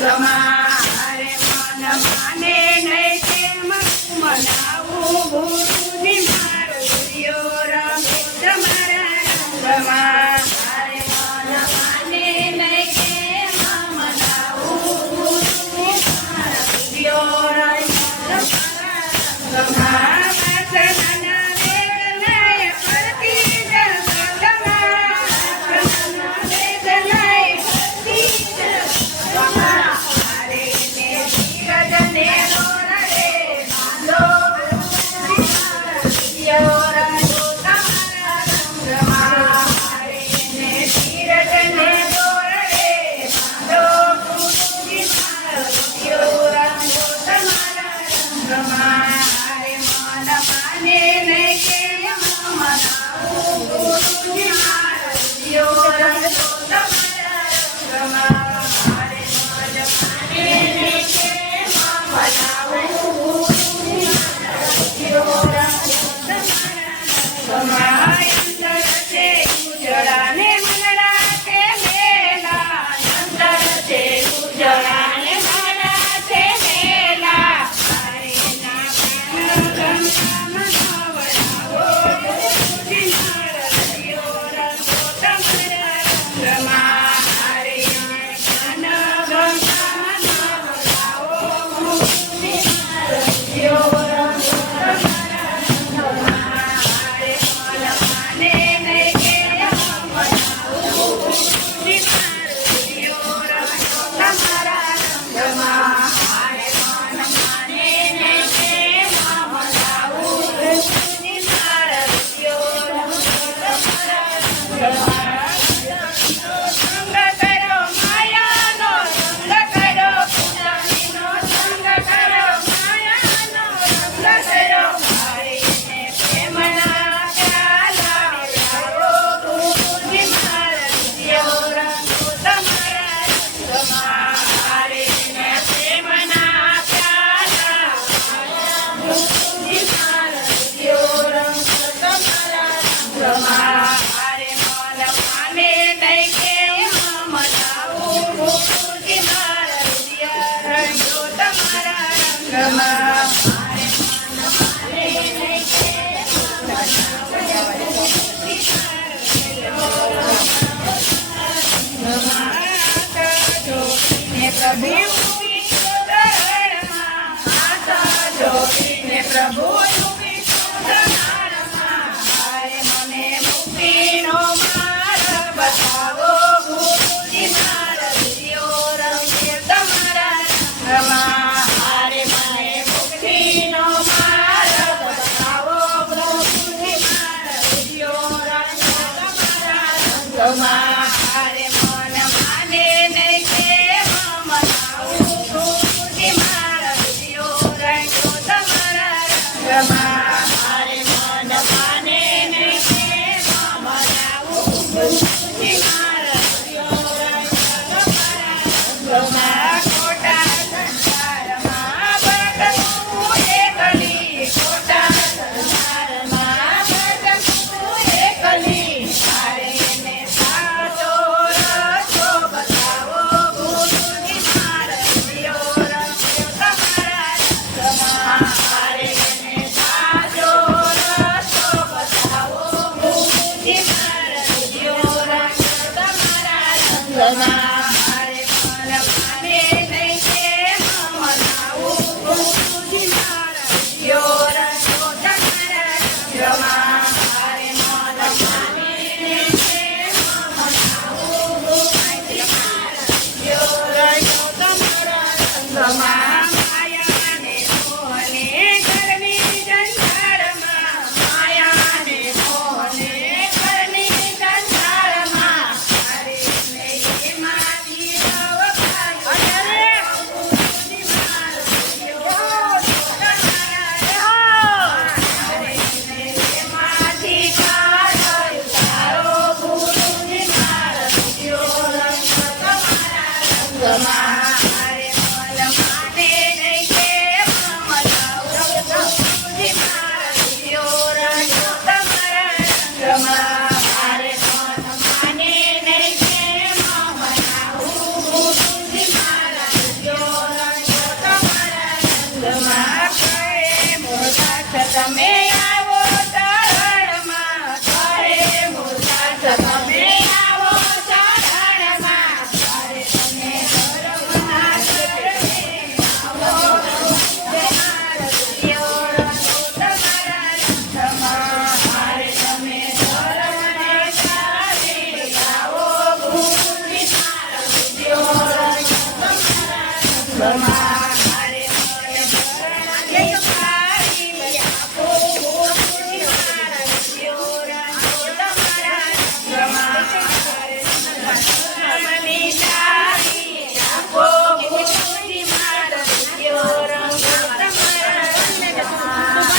તમારે મન માને નહીં કેમ મનાવું ગુરુજી મારો દિયો રંગ તમારા રંગમાં મારે મન માને નહીં કેમ મનાવું ગુરુજી મારો દિયો રંગ તમારા રંગમાં પ્રભુ બતાવો ગુરુજી મારા દિયો રંગ તમારા રંગમાં હારે મને મુક્તિનો માર્ગ બતાવો ગુરુજી મારા દિયો રંગ તમારા રંગમાં હારે મન માને નહીં કેમ મનાવું ગુરુજી મારા દિયો રંગ તમારા રંગમાં હારે મન માને નહીં કેમ મનાવું ગુરુજી મારા દિયો રંગ તમારા રંગમાં ખોટા સંસારમાં ભટકવું એકલી ખોટા સંસારમાં ભટકવું એકલી હારે ને સાચો રસ્તો બતાવો ગુરુજી મારા દિયો રંગ તમારા રંગમાં હારે ને સાચો રસ્તો બતાવો ગુરુજી મારા દિયો રંગ તમારા રંગમાં સંગમાં મારે મને શરણાઈ પાડી આપો ગોકુળી મારા વિદ્યો રંગો તમારા સંગમાં મને ચારી આપો ગોકુળી મારા વિદ્યો રંગો તમારા સંગમાં